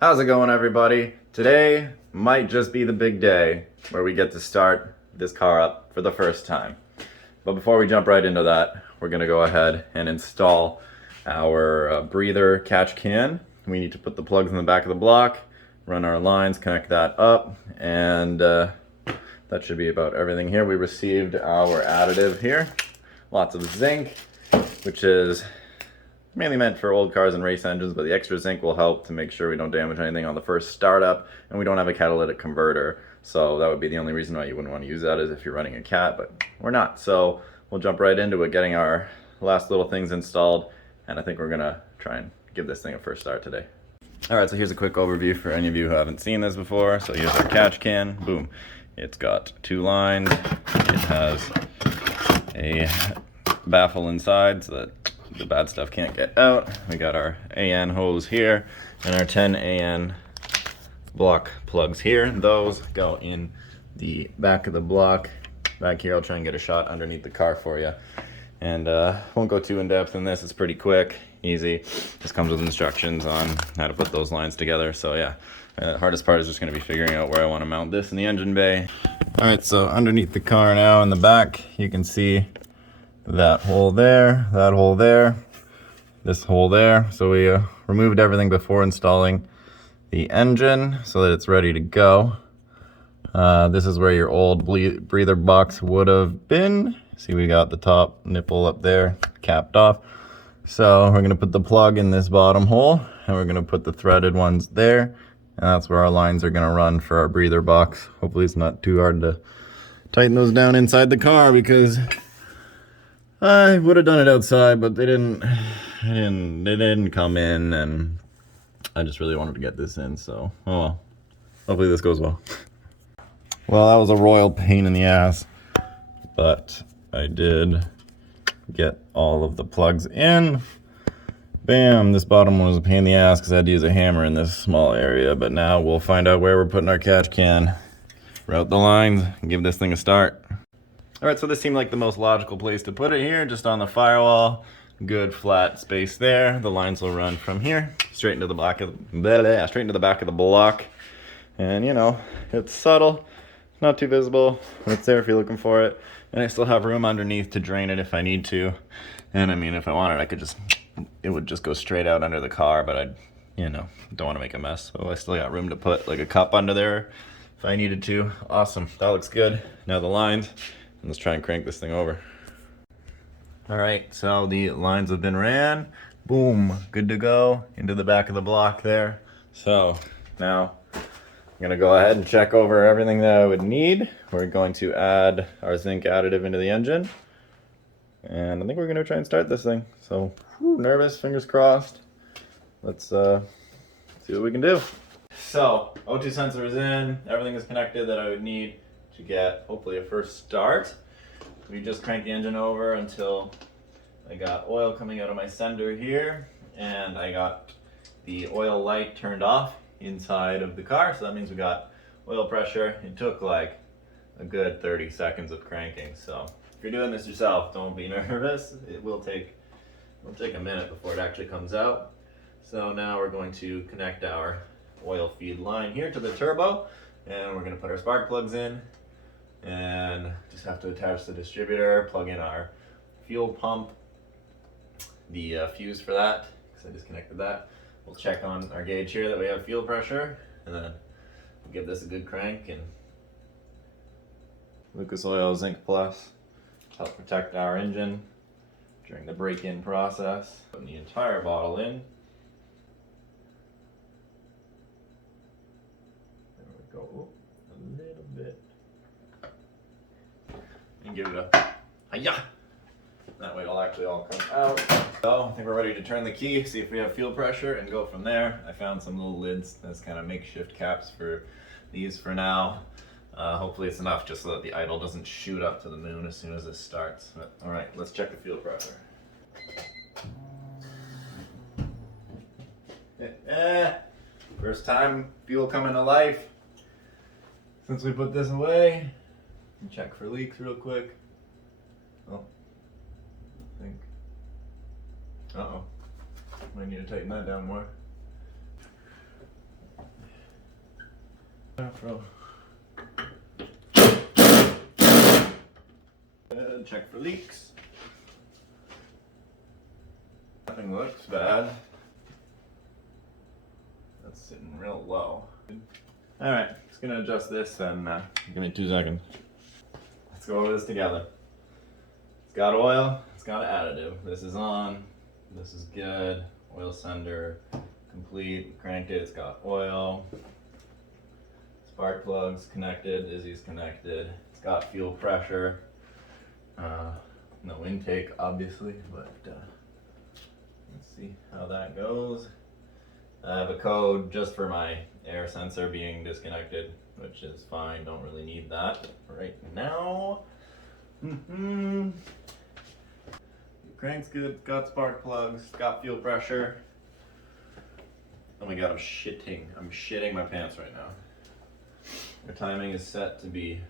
How's it going, everybody? Today might just be the big day where we get to start this car up for the first time. But before we jump right into that, we're gonna go ahead and install our breather catch can. We need to put the plugs in the back of the block, run our lines, connect that up, and that should be about everything here. We received our additive here, lots of zinc, which is mainly meant for old cars and race engines, but the extra zinc will help to make sure we don't damage anything on the first startup, and we don't have a catalytic converter. So that would be the only reason why you wouldn't want to use that, is if you're running a cat, but we're not. So we'll jump right into it, getting our last little things installed, and I think we're gonna try and give this thing a first start today. All right, so here's a quick overview for any of you who haven't seen this before. So here's our catch can, boom. It's got two lines, it has a baffle inside so that the bad stuff can't get out. We got our AN hose here and our 10 AN block plugs here. Those go in the back of the block. Back here, I'll try and get a shot underneath the car for you. And won't go too in depth in this. It's pretty quick, easy. This comes with instructions on how to put those lines together. So yeah, the hardest part is just gonna be figuring out where I wanna mount this in the engine bay. All right, so underneath the car now in the back, you can see that hole there, this hole there. So we removed everything before installing the engine so that it's ready to go. This is where your old breather box would have been. See, we got the top nipple up there capped off. So we're gonna put the plug in this bottom hole, and we're gonna put the threaded ones there, and that's where our lines are gonna run for our breather box. Hopefully it's not too hard to tighten those down inside the car, because I would have done it outside, but they didn't come in, and I just really wanted to get this in, so oh well. Hopefully this goes well. Well, that was a royal pain in the ass, but I did get all of the plugs in. Bam, this bottom one was a pain in the ass because I had to use a hammer in this small area, but now we'll find out where we're putting our catch can, route the lines, and give this thing a start. All right, so this seemed like the most logical place to put it here, just on the firewall. Good flat space there. The lines will run from here straight into the back of the block. And you know, it's subtle, not too visible, but it's there if you're looking for it. And I still have room underneath to drain it if I need to. And I mean, if I wanted, it would just go straight out under the car, but I, don't want to make a mess. So I still got room to put like a cup under there if I needed to. Awesome, that looks good. Now the lines. Let's try and crank this thing over. All right, so the lines have been ran. Boom, good to go into the back of the block there. So now I'm gonna go ahead and check over everything that I would need. We're going to add our zinc additive into the engine. And I think we're gonna try and start this thing. So, nervous, fingers crossed. Let's see what we can do. So, O2 sensor is in, everything is connected that I would need to get hopefully a first start. We just cranked the engine over until I got oil coming out of my sender here, and I got the oil light turned off inside of the car, so that means we got oil pressure. It took like a good 30 seconds of cranking, so if you're doing this yourself, don't be nervous. It'll take a minute before it actually comes out. So now we're going to connect our oil feed line here to the turbo, and we're going to put our spark plugs in, and just have to attach the distributor, plug in our fuel pump, the fuse for that, because I disconnected that. We'll check on our gauge here that we have fuel pressure, and then we'll give this a good crank. And Lucas Oil Zinc Plus to help protect our engine during the break-in process. Putting the entire bottle in. There we go. Ooh, a little bit. And give it a hi-ya! That way it'll actually all come out. So I think we're ready to turn the key, see if we have fuel pressure, and go from there. I found some little lids as kind of makeshift caps for these for now. Hopefully it's enough just so that the idle doesn't shoot up to the moon as soon as this starts. But, all right, let's check the fuel pressure. First time fuel coming to life since we put this away. Check for leaks real quick. Oh, I think. Uh-oh. Might need to tighten that down more. Check for leaks. Nothing looks bad. That's sitting real low. Alright, just gonna adjust this and give me 2 seconds. Let's go over this together. It's got oil, it's got additive. This is on, this is good. Oil sender complete, cranked it, it's got oil. Spark plugs connected, Izzy's connected. It's got fuel pressure. No intake obviously, but let's see how that goes. I have a code just for my air sensor being disconnected, which is fine, don't really need that right now. Crank's good, got spark plugs, got fuel pressure. Oh my god, I'm shitting my pants right now. The timing is set to be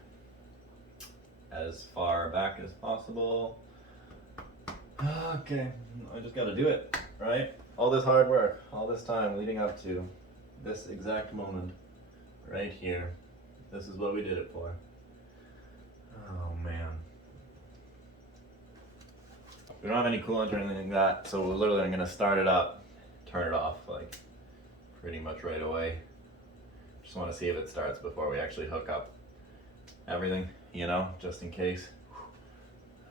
as far back as possible. Okay, I just gotta do it, right? All this hard work, all this time leading up to this exact moment, right here. This is what we did it for. Oh man. We don't have any coolant or anything like that, so we're literally gonna start it up, turn it off like pretty much right away. Just wanna see if it starts before we actually hook up everything, you know, just in case.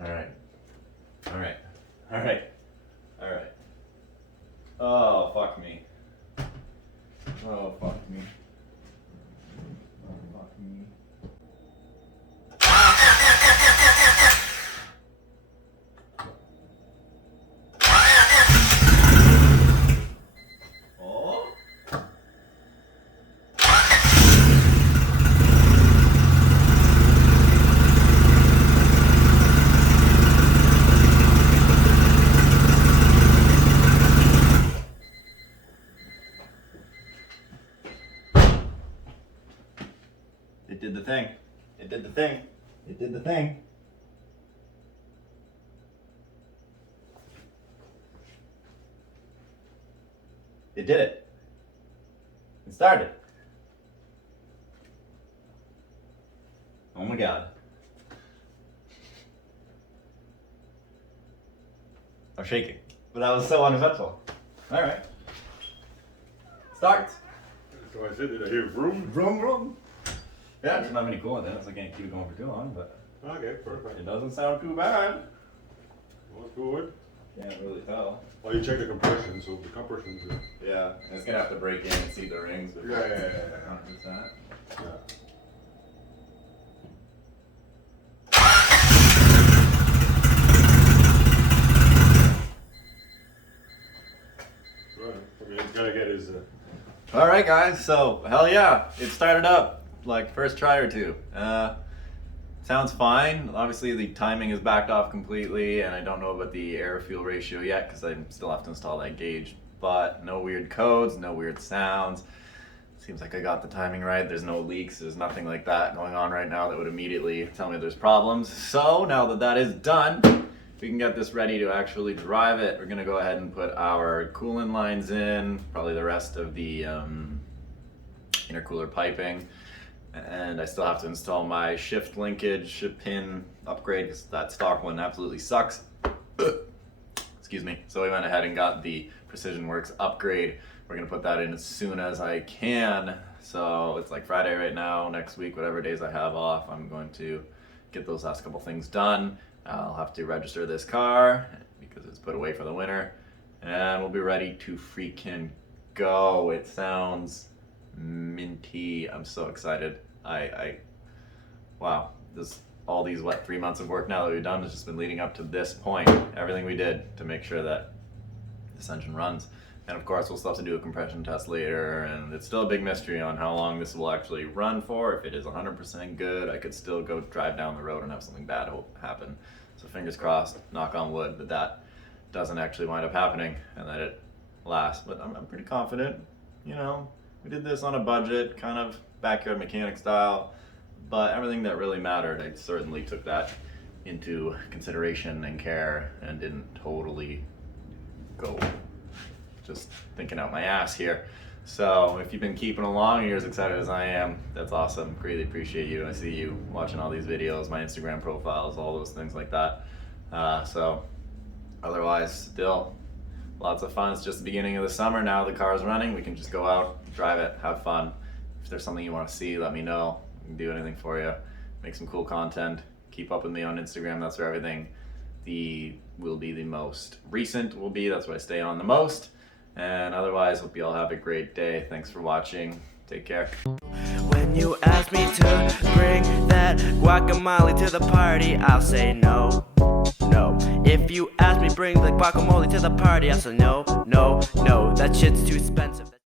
Alright. Alright. Alright. Alright. Oh, fuck me. Oh, fuck me. Oh, fuck me. Oh? It did the thing. It did the thing. It did the thing. It did it. It started. Oh my god. I'm shaking. But that was so uneventful. Alright. Start. So I said, did I hear vroom? Vroom vroom. Yeah, there's not many coolant in it, so I can't keep it going for too long, but Okay, perfect. it doesn't sound too bad. Well, good. Can't really tell. Well, you check the compression, so the compression's good. Yeah, and it's gonna have to break in and see the rings before Yeah. 100%. Yeah. Right. I mean, it's gotta get his. All right, guys. So hell yeah, it started up like first try or two. Sounds fine. Obviously, the timing is backed off completely, and I don't know about the air-fuel ratio yet because I still have to install that gauge. But no weird codes, no weird sounds. Seems like I got the timing right. There's no leaks. There's nothing like that going on right now that would immediately tell me there's problems. So now that that is done, we can get this ready to actually drive it. We're gonna go ahead and put our coolant lines in, probably the rest of the intercooler piping. And I still have to install my shift linkage pin upgrade because that stock one absolutely sucks. Excuse me. So we went ahead and got the Precision Works upgrade. We're gonna put that in as soon as I can. So it's like Friday right now, next week, whatever days I have off, I'm going to get those last couple things done. I'll have to register this car because it's put away for the winter. And we'll be ready to freaking go. It sounds minty. I'm so excited. Wow, all these 3 months of work now that we've done has just been leading up to this point. Everything we did to make sure that this engine runs. And of course we'll still have to do a compression test later, and it's still a big mystery on how long this will actually run for. If it is 100% good, I could still go drive down the road and have something bad happen. So fingers crossed, knock on wood, that that doesn't actually wind up happening and that it lasts. But I'm pretty confident, you know. We did this on a budget, kind of backyard mechanic style, but everything that really mattered, I certainly took that into consideration and care and didn't totally go just thinking out my ass here. So if you've been keeping along and you're as excited as I am, that's awesome. Greatly appreciate you. I see you watching all these videos, my Instagram profiles, all those things like that. So otherwise, still lots of fun. It's just the beginning of the summer now. The car's running. We can just go out, drive it, have fun. If there's something you want to see, let me know. I can do anything for you. Make some cool content. Keep up with me on Instagram. That's where everything will be the most recent will be. That's what I stay on the most. And otherwise, hope you all have a great day. Thanks for watching. Take care. When you ask me to bring that guacamole to the party, I'll say no, no. If you ask me bring the guacamole to the party, I'll say no, no, no. That shit's too expensive.